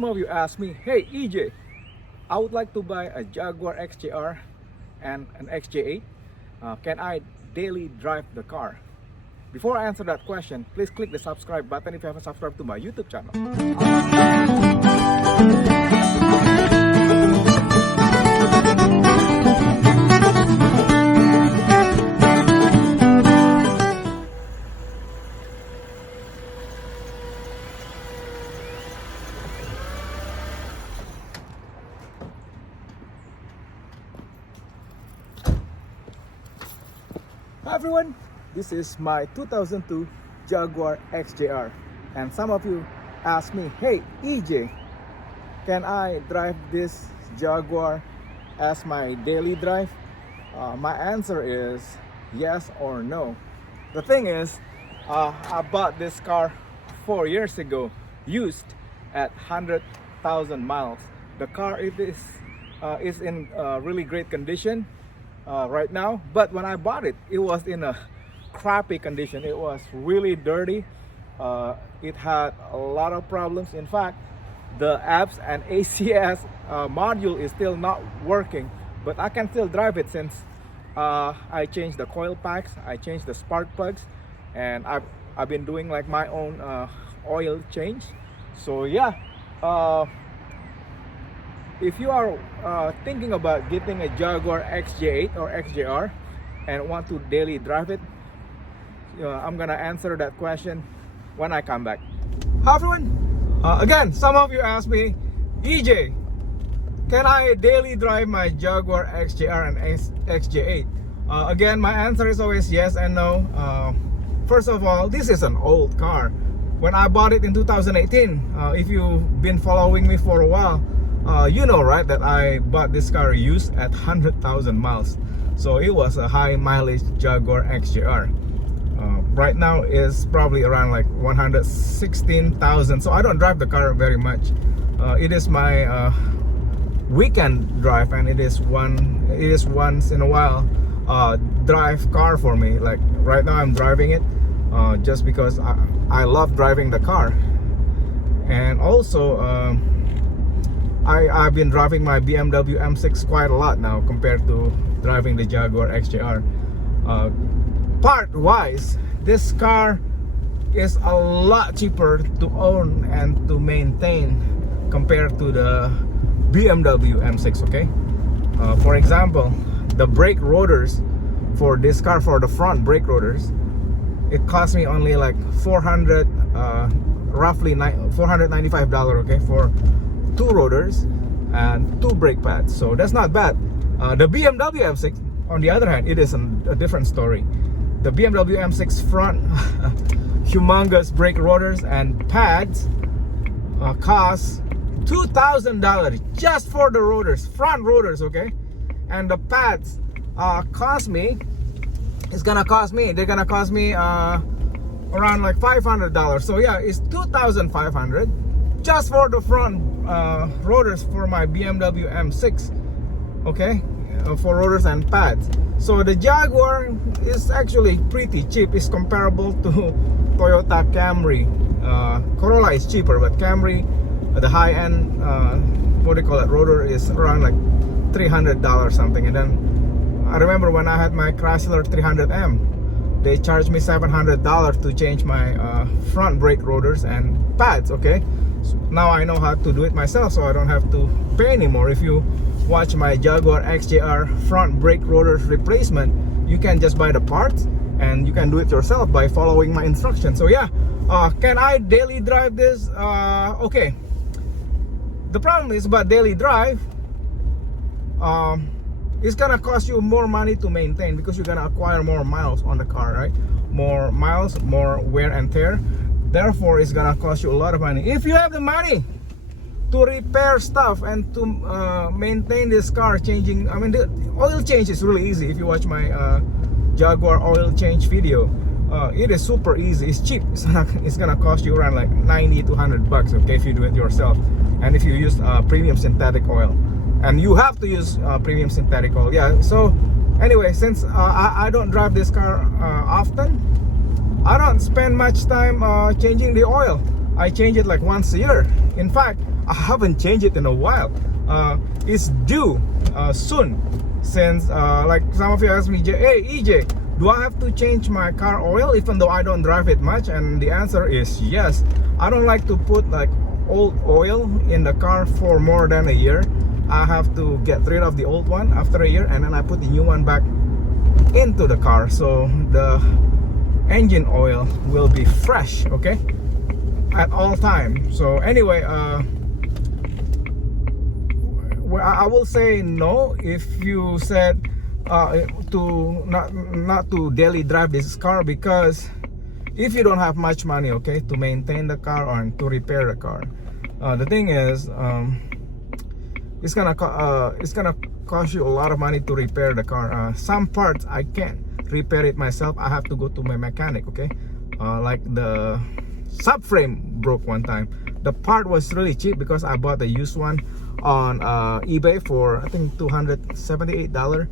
Some of you ask me, hey EJ, I would like to buy a Jaguar XJR and an XJ8. Can I daily drive the car? Before I answer that question, please click the subscribe button if you haven't subscribed to my YouTube channel. Hi everyone, this is my 2002 Jaguar XJR, and some of you ask me, hey EJ, can I drive this Jaguar as my daily drive? My answer is yes or no. The thing is, I bought this car 4 years ago, used at 100,000 miles. The car is in really great condition right now, but when I bought it, it was in a crappy condition. It was really dirty. It had a lot of problems. In fact, the ABS and ACS module is still not working, but I can still drive it since I changed the coil packs, I changed the spark plugs, and I've been doing like my own oil change. So yeah, if you are thinking about getting a Jaguar XJ8 or XJR and want to daily drive it, I'm gonna answer that question when I come back. Hi everyone! Again, some of you ask me, EJ, can I daily drive my Jaguar XJR and XJ8? Again, my answer is always yes and no. First of all, this is an old car. When I bought it in 2018, if you've been following me for a while, you know, right, that I bought this car used at 100,000 miles. So it was a high mileage Jaguar XJR. Right now is probably around like 116,000. So I don't drive the car very much. It is my weekend drive, and it is once in a while drive car for me. Like right now I'm driving it just because I love driving the car. And also I've been driving my BMW M6 quite a lot now compared to driving the Jaguar XJR. Part wise, this car is a lot cheaper to own and to maintain compared to the BMW M6, okay? For example, the brake rotors for this car, for the front brake rotors, it cost me only like roughly $495, okay, for 2 rotors and 2 brake pads. So that's not bad. The BMW M6, on the other hand, it is a different story. The BMW M6 front humongous brake rotors and pads cost $2,000 just for the rotors, front rotors, okay? And the pads they're gonna cost me around like $500. So yeah, it's $2,500 just for the front rotors for my BMW M6, okay, for rotors and pads. So the Jaguar is actually pretty cheap. It's comparable to Toyota Camry. Corolla is cheaper, but Camry, the high-end rotor is around like $300 something. And then I remember when I had my Chrysler 300M, they charged me $700 to change my front brake rotors and pads, okay? So now I know how to do it myself, so I don't have to pay anymore. If you watch my Jaguar XJR front brake rotor replacement, you can just buy the parts and you can do it yourself by following my instructions. So yeah, can I daily drive this? Okay, the problem is about daily drive, it's gonna cost you more money to maintain because you're gonna acquire more miles on the car, right? More miles, more wear and tear. Therefore, it's gonna cost you a lot of money. If you have the money to repair stuff and to maintain this car, changing, I mean, the oil change is really easy. If you watch my Jaguar oil change video, it is super easy. It's cheap. It's gonna cost you around like 90 to 100 bucks, okay, if you do it yourself. And if you use premium synthetic oil, and you have to use premium synthetic oil, yeah. So anyway, since I don't drive this car often, I don't spend much time changing the oil. I change it like once a year. In fact, I haven't changed it in a while. It's due soon, since like some of you asked me, hey EJ, do I have to change my car oil even though I don't drive it much? And the answer is yes. I don't like to put like old oil in the car for more than a year. I have to get rid of the old one after a year, and then I put the new one back into the car, so the engine oil will be fresh, okay, at all time. So anyway, I will say no if you said to not to daily drive this car, because if you don't have much money, okay, to maintain the car or to repair the car, the thing is, it's gonna cost you a lot of money to repair the car. Some parts I can't repair it myself. I have to go to my mechanic, okay. Like the subframe broke one time. The part was really cheap because I bought the used one on eBay for I think $278,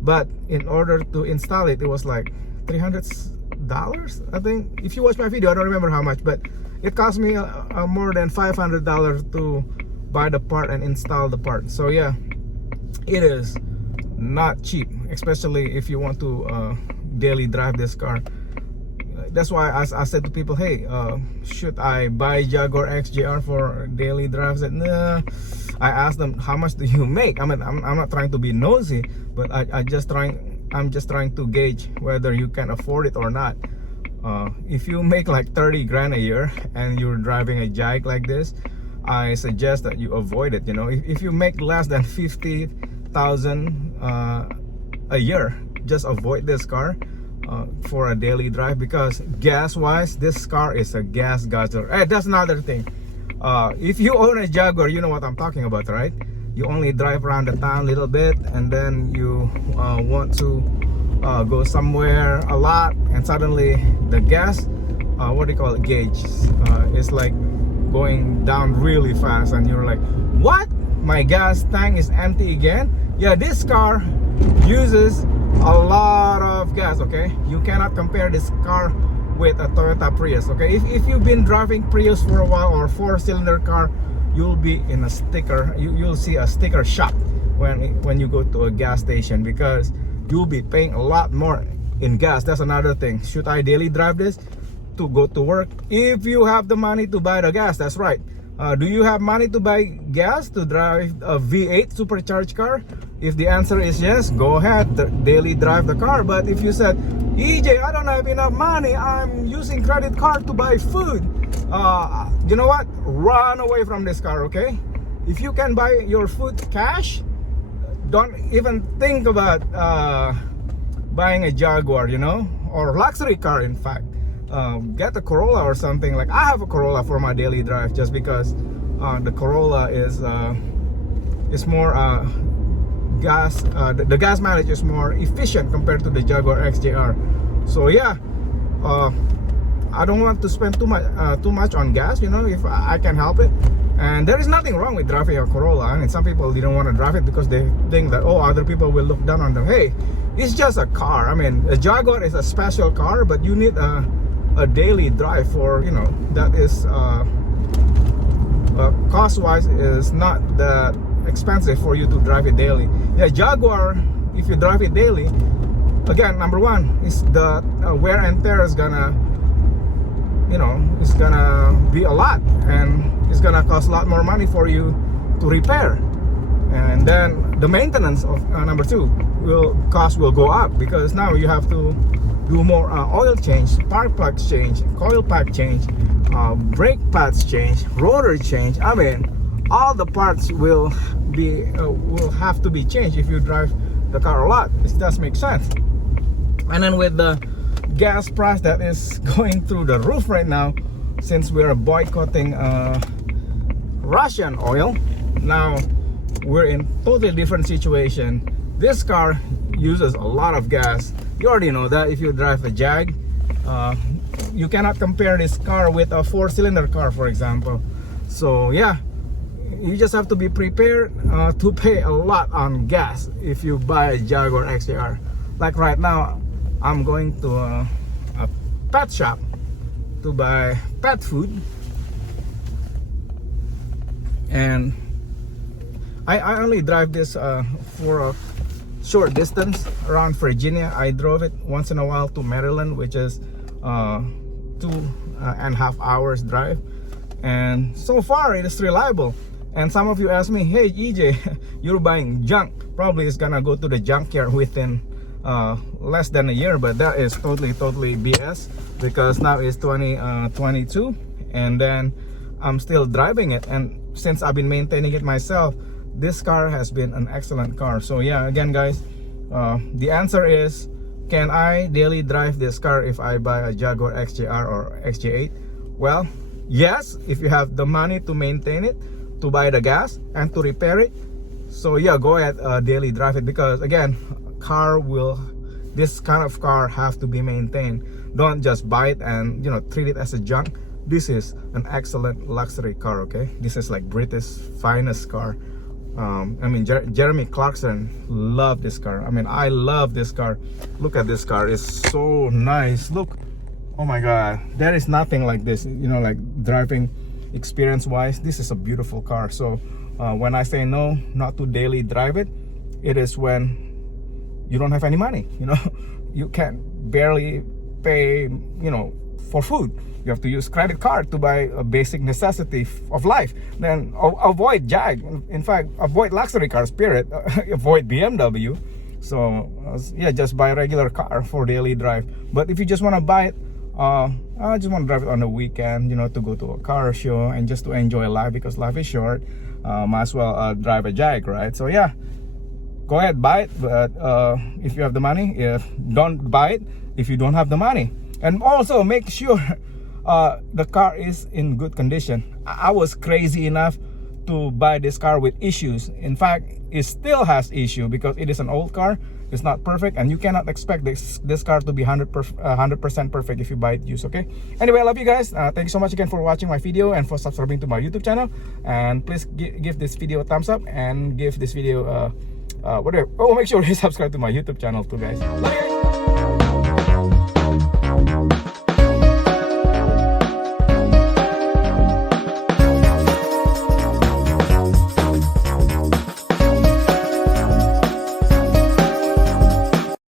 but in order to install it, it was like $300, I think. If you watch my video, I don't remember how much, but it cost me more than $500 to buy the part and install the part. So yeah, it is not cheap, especially if you want to daily drive this car. That's why I said to people, hey, should I buy Jaguar XJR for daily drives? Nah. I asked them, how much do you make? I mean, I'm not trying to be nosy, but I'm just trying to gauge whether you can afford it or not. If you make like 30 grand a year and you're driving a Jag like this, I suggest that you avoid it. You know, if you make less than 50,000 a year, just avoid this car for a daily drive, because gas wise, this car is a gas guzzler. Hey, that's another thing. If you own a Jaguar, you know what I'm talking about, right? You only drive around the town a little bit, and then you want to go somewhere a lot, and suddenly the gas, what do you call it, gauge, is like going down really fast, and you're like, what? My gas tank is empty again? Yeah, this car uses a lot of gas, okay? You cannot compare this car with a Toyota Prius, okay? If you've been driving Prius for a while, or 4-cylinder car, you'll be in a sticker, you'll see a sticker shock when you go to a gas station, because you'll be paying a lot more in gas. That's another thing. Should I daily drive this to go to work? If you have the money to buy the gas, that's right. Do you have money to buy gas to drive a V8 supercharged car? If the answer is yes, go ahead, daily drive the car. But if you said, EJ, I don't have enough money, I'm using credit card to buy food, you know what? Run away from this car, okay? If you can buy your food cash, don't even think about buying a Jaguar, you know, or luxury car. In fact, get a Corolla or something. Like I have a Corolla for my daily drive, just because the Corolla is more gas, the gas mileage is more efficient compared to the Jaguar XJR. So yeah, I don't want to spend too much on gas, you know, if I can help it. And there is nothing wrong with driving a Corolla. I mean, some people didn't want to drive it because they think that, oh, other people will look down on them. Hey, it's just a car. I mean, a Jaguar is a special car, but you need a daily drive for, you know, that is cost-wise is not that expensive for you to drive it daily. Yeah, Jaguar, if you drive it daily, again, number one is the wear and tear is gonna, you know, it's gonna be a lot, and it's gonna cost a lot more money for you to repair. And then the maintenance of number two will go up, because now you have to do more oil change, spark plugs change, coil pack change, brake pads change, rotor change. I mean, all the parts will have to be changed if you drive the car a lot. It does make sense. And then with the gas price that is going through the roof right now, since we are boycotting Russian oil, now we're in totally different situation. This car uses a lot of gas. You already know that if you drive a Jag. You cannot compare this car with a 4-cylinder car, for example. So yeah, you just have to be prepared to pay a lot on gas if you buy a Jaguar XJR. Like right now, I'm going to a pet shop to buy pet food. and I only drive this for a short distance around Virginia. I drove it once in a while to Maryland, which is 2.5 hours drive, and so far it is reliable. And some of you ask me, hey EJ, you're buying junk, probably it's gonna go to the junkyard within less than a year, but that is totally BS, because now it's 2022 and then I'm still driving it, and since I've been maintaining it myself, this car has been an excellent car. So yeah, again guys, the answer is, can I daily drive this car if I buy a Jaguar XJR or XJ8? Well, yes, if you have the money to maintain it, to buy the gas and to repair it. So yeah, go ahead, daily drive it, because again, this kind of car have to be maintained. Don't just buy it and treat it as a junk. This is an excellent luxury car, okay? This is like British finest car. I mean, Jeremy Clarkson loved this car. I mean, I love this car. Look at this car, it's so nice. Look, oh my god, there is nothing like this, like driving experience wise. This is a beautiful car. So when I say no, not to daily drive it, it is when you don't have any money, you can barely pay, for food. You have to use credit card to buy a basic necessity of life. Then avoid Jag. In fact, avoid luxury cars, period. Avoid BMW. So yeah, just buy a regular car for daily drive. But if you just want to buy it, I just want to drive it on the weekend, to go to a car show and just to enjoy life, because life is short. Might as well drive a Jag, right? So yeah, go ahead, buy it. But if you have the money, don't buy it if you don't have the money. And also make sure the car is in good condition. I was crazy enough to buy this car with issues. In fact, it still has issue because it is an old car. It's not perfect, and you cannot expect this car to be 100% perfect if you buy it used, okay? Anyway, I love you guys. Thank you so much again for watching my video and for subscribing to my YouTube channel. And please give this video a thumbs up and give this video whatever. Oh, make sure you subscribe to my YouTube channel too, guys. Love you guys.